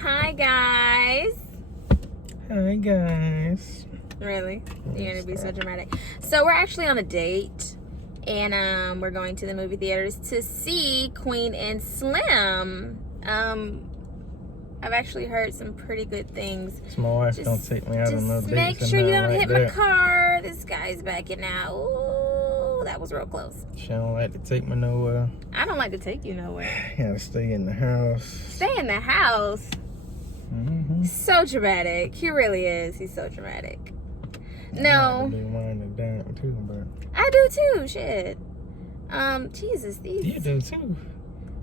Hi guys. Hi guys. Really? You're gonna be so dramatic. So we're actually on a date, and we're going to the movie theaters to see Queen and Slim. I've actually heard some pretty good things. So my wife don't take me out on no dates. Just make sure you don't like hit that. my car. This guy's backing out. Ooh, that was real close. She don't like to take me nowhere. I don't like to take you nowhere. You gotta stay in the house. Stay in the house. Mm-hmm. So dramatic. He really is. He's so dramatic. I No. do mine and down too, but I do too. Shit. Jesus, these. you do too.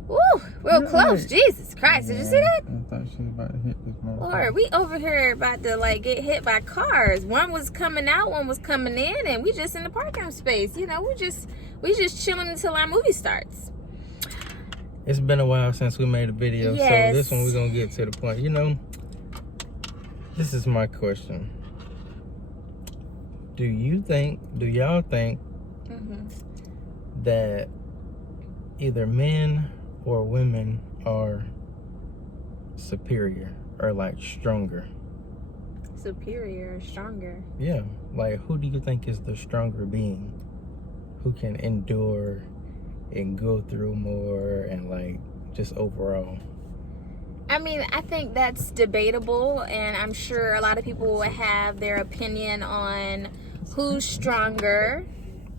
Woo, real Right. close. Jesus Christ. Did you see that? I thought she was about to hit this motherfucker. Lord, we over here about to like get hit by cars. One was coming out, one was coming in, and we just in the parking space. You know, we just chilling until our movie starts. It's been a while since we made a video, Yes. so this one we're gonna get to the point. You know, this is my question. Do y'all think that either men or women are superior or like stronger? Superior, stronger. Yeah, like who do you think is the stronger being, who can endure and go through more and like just overall? I mean, I think that's debatable, and I'm sure a lot of people will have their opinion on who's stronger.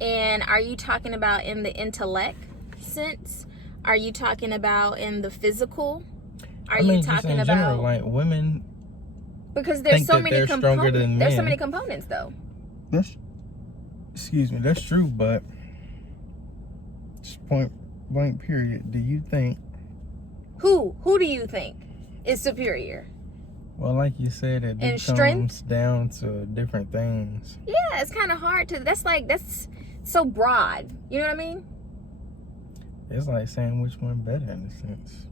And are you talking about in the intellect sense? Are you talking about in the physical? I mean, just in general, like women, because there's think so that many they're stronger than components. There's so men. many components, though. That's true, but just point blank period, do you think Who do you think is superior? well, like you said, it In comes strength? down to different things. Yeah, it's kind of hard to. That's so broad. You know what I mean? It's like saying which one better in a sense.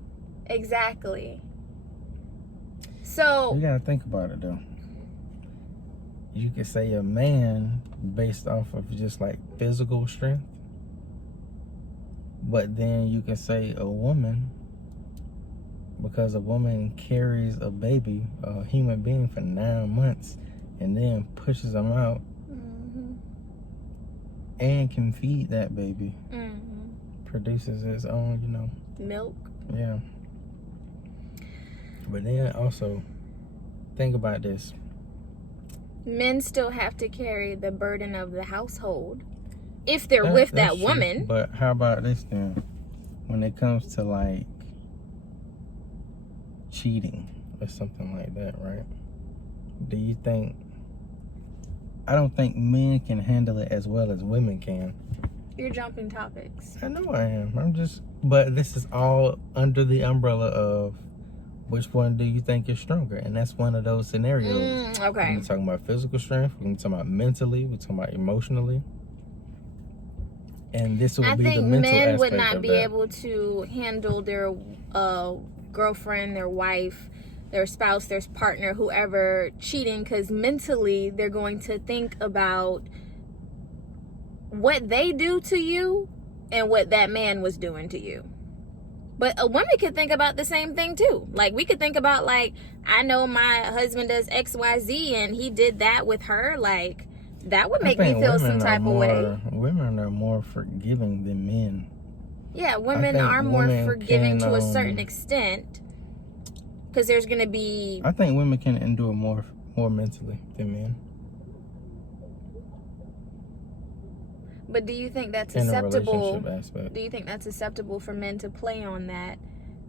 Exactly. So You gotta think about it though. You could say a man based off of just like physical strength, but then you can say a woman because a woman carries a baby, a human being, for 9 months and then pushes them out and can feed that baby, produces its own, milk. yeah. But then also think about this. Men still have to carry the burden of the household if they're That's that true. woman. But how about this then? When it comes to like cheating or something like that, right? Do you think? I don't think men can handle it as well as women can. You're jumping topics. I know I am. But this is all under the umbrella of which one do you think is stronger? And that's one of those scenarios. Okay. We're talking about physical strength. We're talking about mentally. We're talking about emotionally. And this would be the mental aspect. I think men would not be able to handle their girlfriend, their wife, their spouse, their partner, whoever cheating, because mentally they're going to think about what they do to you and what that man was doing to you. But a woman could think about the same thing too. Like, we could think about, like, I know my husband does XYZ and he did that with her. Like, that would make me feel some type of way. Women are more forgiving than men. Yeah, women are more forgiving to a certain extent. Because there's going to be... I think women can endure more mentally than men. But do you think that's in acceptable? A relationship aspect. Do you think that's acceptable for men to play on that?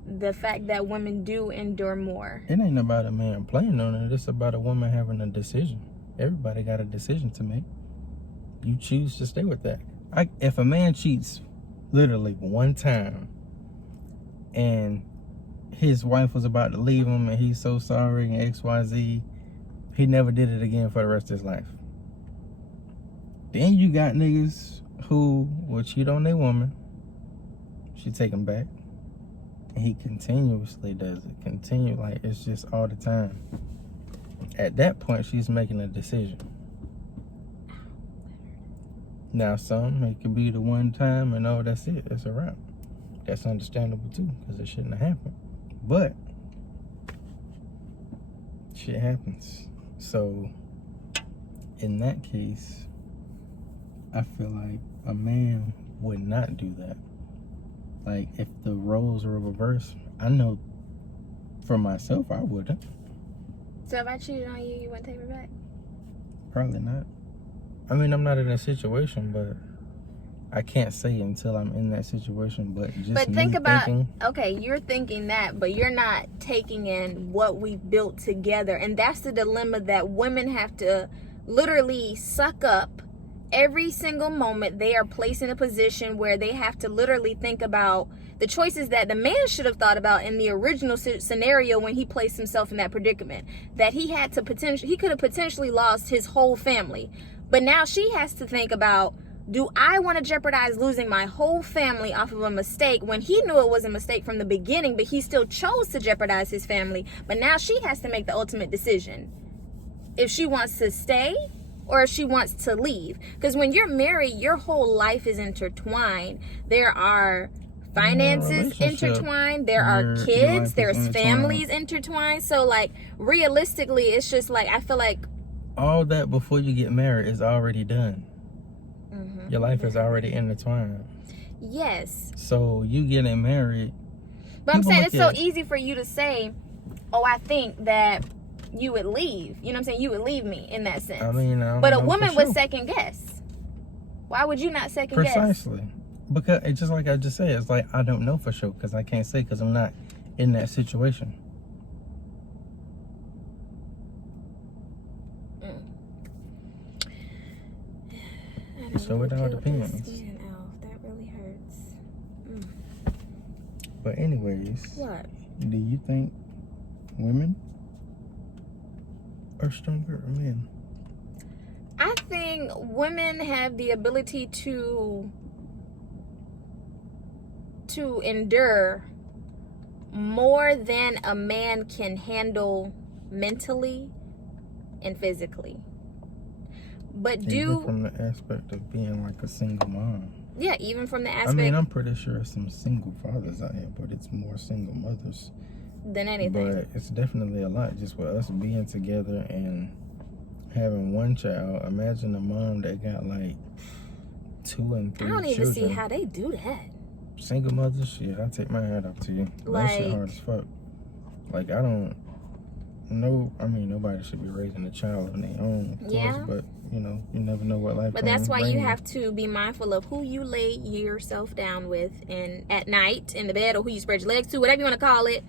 The fact that women do endure more. It ain't about a man playing on it. It's about a woman having a decision. Everybody got a decision to make. You choose to stay with that. If a man cheats literally one time and his wife was about to leave him and he's so sorry and XYZ, he never did it again for the rest of his life. Then you got niggas who will cheat on their woman. She take him back. And he continuously does it. Like it's just all the time. At that point, she's making a decision. Now, it could be the one time and oh, that's it. That's a wrap. That's understandable too, because it shouldn't have happened. But shit happens. So in that case, I feel like a man would not do that. Like, if the roles were reversed, I know for myself I wouldn't. So if I cheated on you, you wouldn't take me back? Probably not. I mean, I'm not in a situation, but I can't say until I'm in that situation. But just But think about, thinking, okay, you're thinking that, but you're not taking in what we've built together. And that's the dilemma that women have to literally suck up every single moment they are placed in a position where they have to literally think about the choices that the man should have thought about in the original scenario when he placed himself in that predicament, that he could have potentially lost his whole family. But now she has to think about, do I want to jeopardize losing my whole family off of a mistake when he knew it was a mistake from the beginning, but he still chose to jeopardize his family? But now she has to make the ultimate decision if she wants to stay or if she wants to leave. Because when you're married, your whole life is intertwined. There are finances intertwined, there are kids, there's families intertwined. So like, realistically, it's just like, I feel like all that before you get married is already done. Your life is already intertwined. Yes. So you getting married. But I'm saying it's so easy for you to say, oh, I think that you would leave. You know what I'm saying? You would leave me in that sense. I mean, but a woman would second guess. Why would you not second guess? Precisely. Because it's just like I just said, it's like I don't know for sure because I can't say because I'm not in that situation. So it all depends. That really hurts. But anyways, what? Do you think women are stronger or men? I think women have the ability to endure more than a man can handle mentally and physically. But even from the aspect of being like a single mom. Yeah, even from the aspect. I mean, I'm pretty sure there's some single fathers out here, but it's more single mothers than anything. But it's definitely a lot just with us being together and having one child. Imagine a mom that got like 2 and 3 children. I don't even see how they do that. Single mothers, shit, I take my hat off to you. Like, that shit hard as fuck. Like, I don't know. I mean, nobody should be raising a child on their own, of course, but you know, you never know what life. But that's why you have to be mindful of who you lay yourself down with, and at night in the bed, or who you spread your legs to, whatever you want to call it.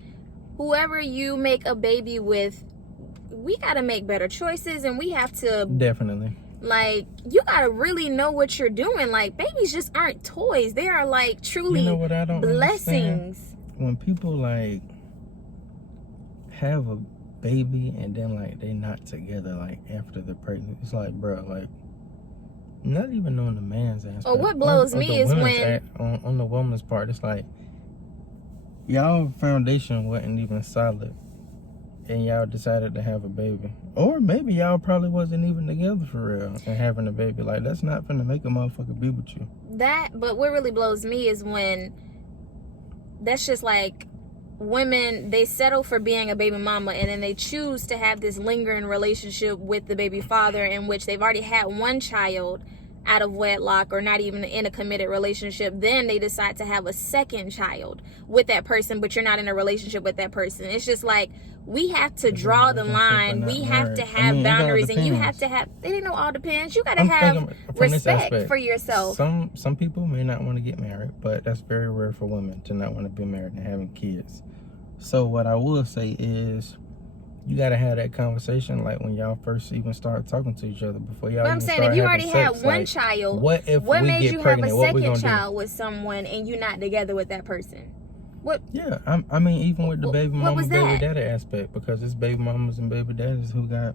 Whoever you make a baby with, we got to make better choices, and we have to definitely. Like, you got to really know what you're doing. Like, babies just aren't toys. They are like truly blessings. Understand? When people like have a baby and then like they not together like after they're pregnant, it's like, bro, like not even on the man's aspect. Or what blows me is when on the woman's part, it's like y'all foundation wasn't even solid and y'all decided to have a baby, or maybe y'all probably wasn't even together for real and having a baby. Like, that's not finna make a motherfucker be with you. But what really blows me is when that's just like women, they settle for being a baby mama and then they choose to have this lingering relationship with the baby father in which they've already had one child out of wedlock or not even in a committed relationship. Then they decide to have a second child with that person, but you're not in a relationship with that person. It's just like, we have to draw the line. We have to have boundaries, and you have to have, it ain't no all depends. You got to have respect for yourself. Some people may not want to get married, but that's very rare for women to not want to be married and having kids. So what I will say is, you got to have that conversation like when y'all first even start talking to each other before y'all. But I'm saying, if you already had one child, what made you have a second child with someone and you're not together with that person? What? Yeah, I mean, even with the baby mama, baby daddy aspect, because it's baby mamas and baby daddies who got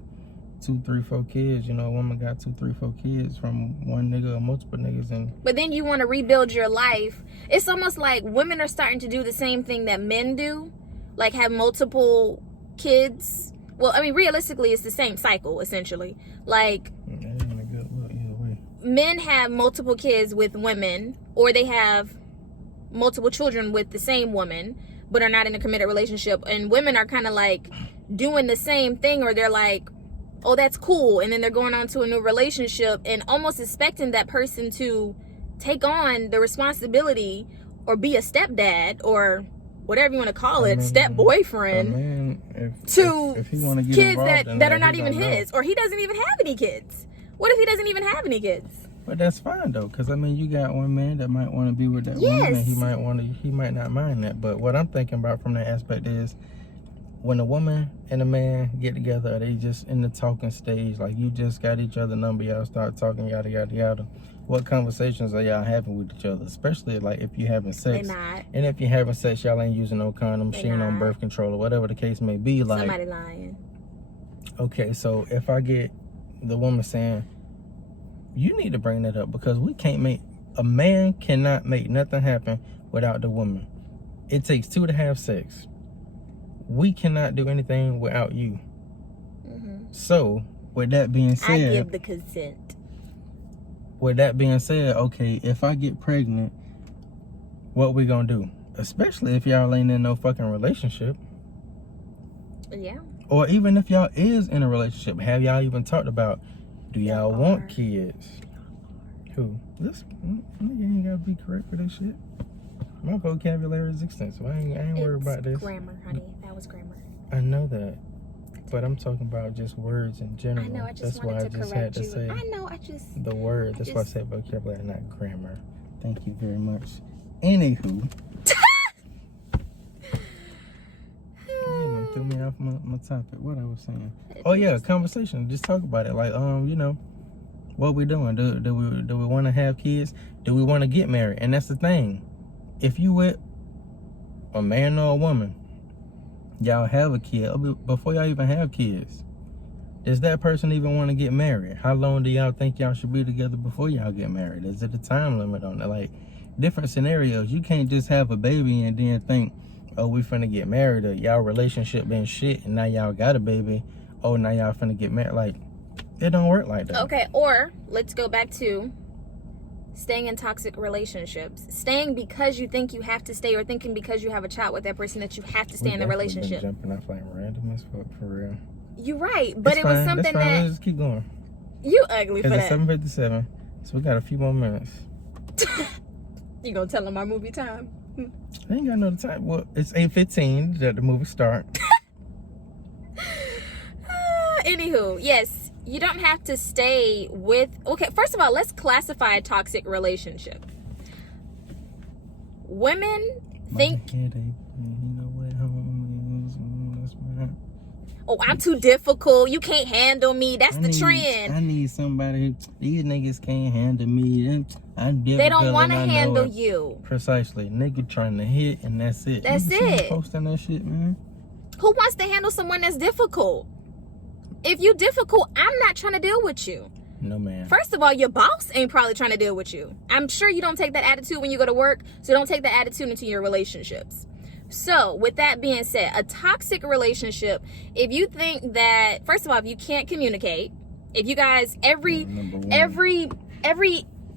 2, 3, 4 kids. You know, a woman got 2, 3, 4 kids from one nigga or multiple niggas, and but then you want to rebuild your life. It's almost like women are starting to do the same thing that men do, like have multiple kids. Well, I mean, realistically, it's the same cycle essentially. Like, men have multiple kids with women, or they have multiple children with the same woman, but are not in a committed relationship. And women are kind of like doing the same thing, or they're like, oh, that's cool, and then they're going on to a new relationship and almost expecting that person to take on the responsibility or be a stepdad or whatever you want to call it, step boyfriend, if he want to get kids involved that are not even his, or he doesn't even have any kids. What if he doesn't even have any kids? But that's fine though, because I mean, you got one man that might want to be with that woman, and he might not mind that. But what I'm thinking about from that aspect is, when a woman and a man get together, they just in the talking stage, like you just got each other number, y'all start talking, yada yada yada. What conversations are y'all having with each other? Especially like if you're having sex. They're not. And if you're having sex, y'all ain't using no condom, she ain't on birth control, or whatever the case may be. Like, somebody lying. Okay, so if I get the woman saying, you need to bring that up, because a man cannot make nothing happen without the woman. It takes two to have sex. We cannot do anything without you. So, with that being said, I give the consent. With that being said, okay, if I get pregnant, what we gonna do? Especially if y'all ain't in no fucking relationship. Yeah. Or even if y'all is in a relationship, have y'all even talked about, do y'all want kids? Who? This nigga ain't gotta be correct for this shit. My vocabulary is extensive. I ain't worried about this. Grammar, honey. That was grammar. I know that. But I'm talking about just words in general. I know, I just That's why I wanted to just correct had to you. say I know, I just... the word. That's why I said vocabulary, not grammar. Thank you very much. Anywho. Threw me off my topic. What I was saying. Oh yeah, conversation. Just talk about it. Like, you know, what we doing? Do we want to have kids? Do we want to get married? And that's the thing. If you with a man or a woman, y'all have a kid, before y'all even have kids, does that person even want to get married? How long do y'all think y'all should be together before y'all get married? Is it a time limit on it? Like, different scenarios. You can't just have a baby and then think, oh, we finna get married, or y'all relationship been shit and now y'all got a baby, oh, now y'all finna get married. Like, it don't work like that. Okay, or let's go back to staying in toxic relationships. Staying because you think you have to stay, or thinking because you have a child with that person that you have to stay in the relationship. Jumping off like random as fuck, for real. You're right, but it was something that... Let's just keep going. You ugly for that. It's 7:57, so we got a few more minutes. You gonna tell them our movie time? I ain't got no time. Well, it's 8:15 that the movie start. Anywho, yes, you don't have to stay with... Okay, first of all, let's classify a toxic relationship. Women think... Oh, I'm too difficult. You can't handle me. That's the trend. I need somebody. These niggas can't handle me. They don't want to handle you. Precisely. Nigga trying to hit, and that's it. That's it. Posting that shit, man. Who wants to handle someone that's difficult? If you difficult, I'm not trying to deal with you. No, man. First of all, your boss ain't probably trying to deal with you. I'm sure you don't take that attitude when you go to work, so don't take that attitude into your relationships. So, with that being said, a toxic relationship, if you think that, first of all, if you can't communicate, if you guys, every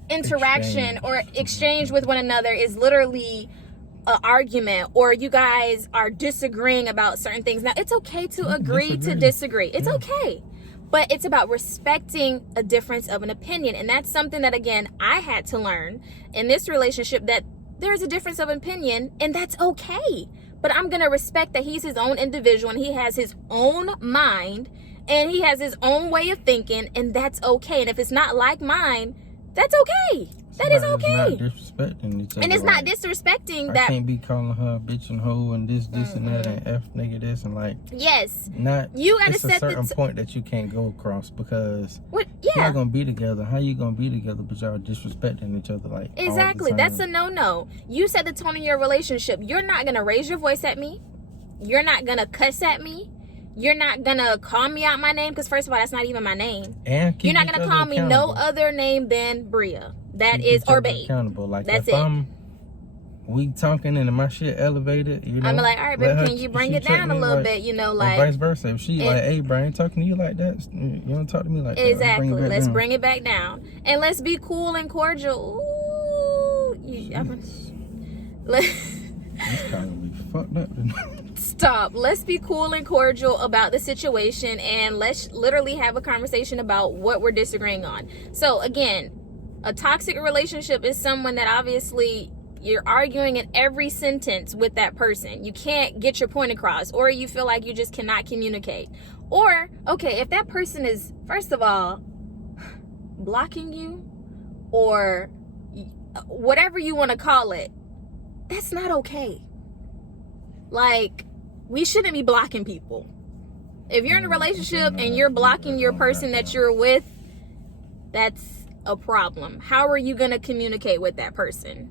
interaction or exchange with one another is literally an argument, or you guys are disagreeing about certain things. Now, it's okay to agree to disagree. It's okay. But it's about respecting a difference of an opinion. And that's something that, again, I had to learn in this relationship, that there's a difference of opinion, and that's okay. But I'm going to respect that he's his own individual, and he has his own mind, and he has his own way of thinking, and that's okay. And if it's not like mine, that's okay. That is okay. It's not disrespecting each other. And it's not disrespecting that. I can't be calling her a bitch and hoe and this and that and F nigga this and like. Yes. Not. You gotta set set a certain point that you can't go across, because what? Yeah. Y'all gonna be together. How you gonna be together but y'all disrespecting each other like? Exactly. That's a no-no. You set the tone in your relationship. You're not gonna raise your voice at me. You're not gonna cuss at me. You're not gonna call me out my name, because first of all, that's not even my name. And you're not gonna call me no other name than Bria. That is, or babe. Accountable. Like, that's if we talking and my shit elevated, you know, I'm like, all right, baby, can you bring it down a little bit, you know, like, vice versa. If she like, hey, bro, I ain't talking to you like that, you don't talk to me like that. Exactly. Let's bring it back down, and let's be cool and cordial. Ooh, It's calling me be fucked up. Stop. Let's be cool and cordial about the situation, and let's literally have a conversation about what we're disagreeing on. So again, a toxic relationship is someone that obviously you're arguing in every sentence with that person. You can't get your point across, or you feel like you just cannot communicate. Or, okay, if that person is, first of all, blocking you, or whatever you want to call it, that's not okay. Like, we shouldn't be blocking people. If you're in a relationship and you're blocking your person that you're with, that's a problem. How are you going to communicate with that person?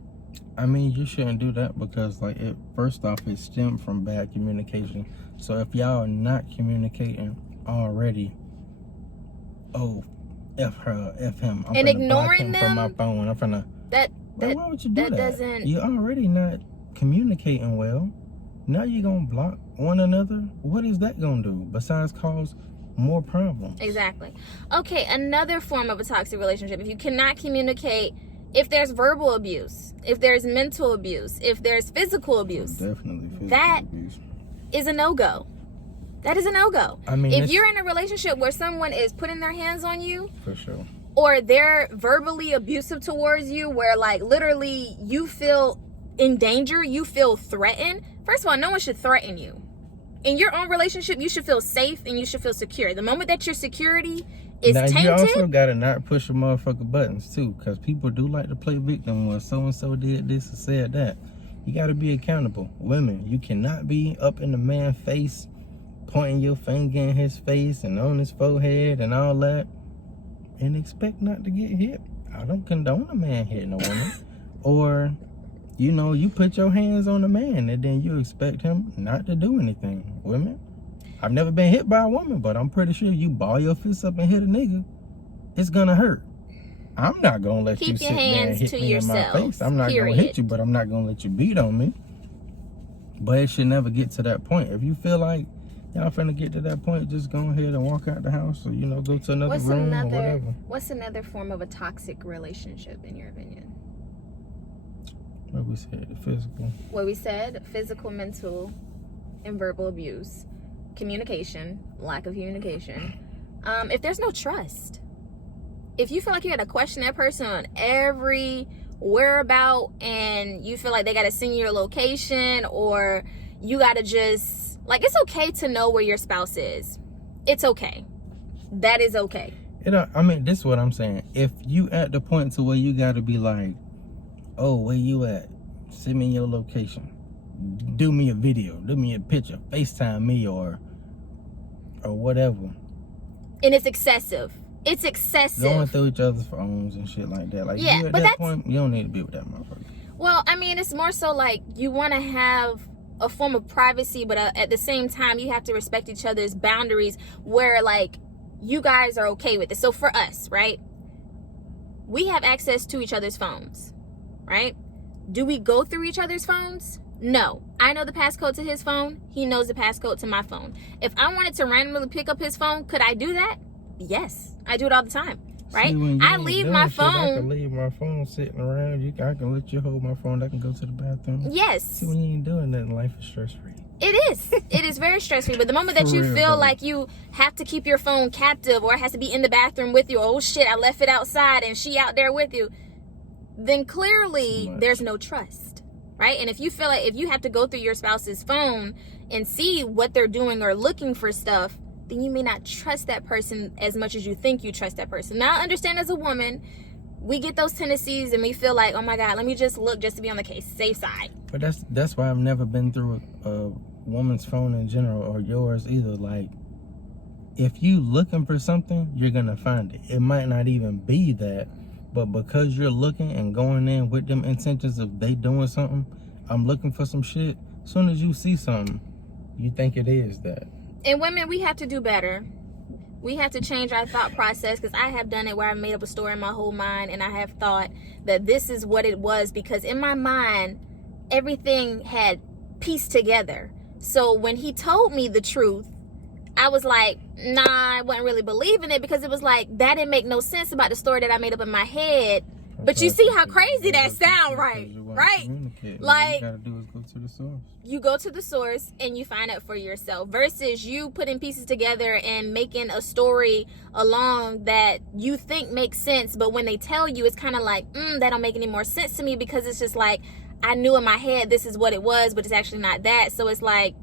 I mean, you shouldn't do that because, like, first off, it stemmed from bad communication. So if y'all are not communicating already, oh, F her, F him. I'm and finna ignoring block him them from my phone. I'm finna. Why would you do that? Doesn't. You're already not communicating well. Now you're gonna block one another. What is that gonna do besides cause more problems? Exactly. Okay, another form of a toxic relationship. If you cannot communicate, if there's verbal abuse, if there's mental abuse, if there's physical abuse, definitely physical that abuse is a no-go. That is a no-go. I mean, if you're in a relationship where someone is putting their hands on you, for sure, or they're verbally abusive towards you, where like literally you feel in danger, you feel threatened. First of all, no one should threaten you. In your own relationship, you should feel safe and you should feel secure. The moment that your security is tainted, you also gotta not push the motherfucking buttons too, because people do like to play victim when so and so did this or said that. You gotta be accountable. Women, you cannot be up in the man's face, pointing your finger in his face and on his forehead and all that, and expect not to get hit. I don't condone a man hitting a woman. Or, you know, you put your hands on a man and then you expect him not to do anything. Women, I've never been hit by a woman, but I'm pretty sure you ball your fist up and hit a nigga, it's gonna hurt. I'm not gonna let you sit there and hit me in my face. I'm not gonna hit you, but I'm not gonna let you beat on me. But it should never get to that point. If you feel like y'all finna get to that point, just go ahead and walk out the house, or, you know, go to another room or whatever. What's another form of a toxic relationship in your opinion? What we said, physical. What we said, physical, mental, and verbal abuse. Communication, lack of communication. If there's no trust. If you feel like you got to question that person on every whereabout, and you feel like they got to send you your location, or you got to just, like, it's okay to know where your spouse is. It's okay. That is okay. I mean, this is what I'm saying. If you at the point to where you got to be like, oh, where you at? Send me your location. Do me a video. Do me a picture. FaceTime me or whatever. And it's excessive. It's excessive. Going through each other's phones and shit like that. Like, yeah, you at but that point, you don't need to be with that motherfucker. Well, I mean, it's more so like you want to have a form of privacy, but at the same time, you have to respect each other's boundaries where, like, you guys are okay with it. So for us, right? We have access to each other's phones, right? Do we go through each other's phones? No. I know the passcode to his phone. He knows the passcode to my phone. If I wanted to randomly pick up his phone, could I do that? Yes. I do it all the time, right? I leave my phone. I can leave my phone sitting around. I can let you hold my phone. I can go to the bathroom. Yes. See, when you ain't doing nothing, life is stress-free. It is. It is very stress-free. But the moment that you feel like you have to keep your phone captive, or it has to be in the bathroom with you, oh shit, I left it outside and she out there with you, then clearly there's no trust, right? And if you feel like if you have to go through your spouse's phone and see what they're doing or looking for stuff, then you may not trust that person as much as you think you trust that person. Now, I understand as a woman, we get those tendencies and we feel like, oh my God, let me just look just to be on the safe side. But that's why I've never been through a woman's phone in general, or yours either. Like, if you looking for something, you're gonna find it. It might not even be that, but because you're looking and going in with them intentions of they doing something, I'm looking for some shit. As soon as you see something, you think it is that. And women, we have to do better. We have to change our thought process, because I have done it where I made up a story in my whole mind and I have thought that this is what it was, because in my mind, everything had pieced together. So when he told me the truth, I was like, nah, I wasn't really believing it, because it was like, that didn't make no sense about the story that I made up in my head But you see how crazy that sound, right? Right? Like, you gotta do is go to the source. You go to the source and you find out for yourself versus you putting pieces together and making a story along that you think makes sense, but when they tell you, it's kind of like, that don't make any more sense to me, because it's just like, I knew in my head this is what it was, but it's actually not that. So it's like,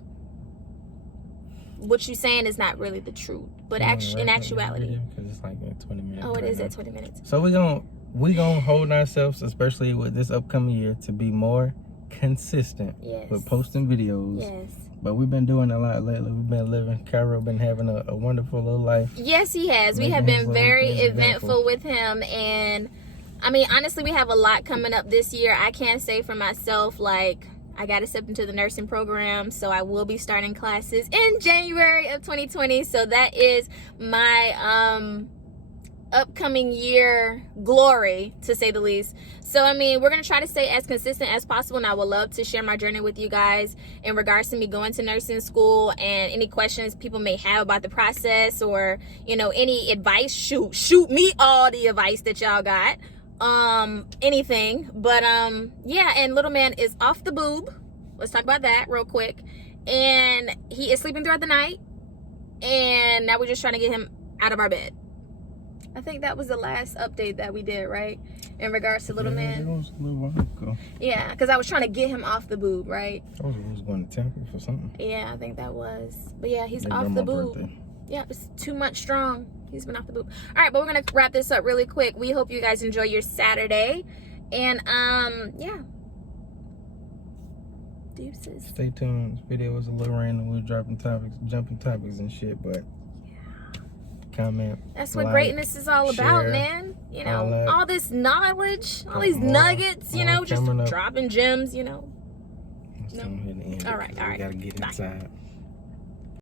what you're saying is not really the truth, but in actuality, because it's like 20 minutes. Oh, it is at 20 minutes. So we gonna hold ourselves, especially with this upcoming year, to be more consistent with posting videos. Yes. But we've been doing a lot lately. We've been living. Cairo been having a wonderful little life. Yes, he has. We have been very eventful with him, and I mean, honestly, we have a lot coming up this year. I can't say for myself, like, I got accepted into the nursing program, so I will be starting classes in January of 2020. So that is my upcoming year glory, to say the least. So I mean, we're gonna try to stay as consistent as possible, and I would love to share my journey with you guys in regards to me going to nursing school, and any questions people may have about the process, or any advice. Shoot me all the advice that y'all got, anything. But yeah, and little man is off the boob. Let's talk about that real quick. And he is sleeping throughout the night, and now we're just trying to get him out of our bed. I think that was the last update that we did, right? In regards to little man. It was a little while ago. Yeah, because I was trying to get him off the boob, right? I was going to Temple for something. Yeah, I think that was. But yeah, he's off the boob. Birthday. Yeah, it's 2 months strong. He's been off the boob. All right, but we're going to wrap this up really quick. We hope you guys enjoy your Saturday. And, yeah. Deuces. Stay tuned. This video was a little random. We were jumping topics and shit, but comment. That's what greatness is all about, man. All this knowledge, all these nuggets, just dropping gems, All right. We gotta get inside.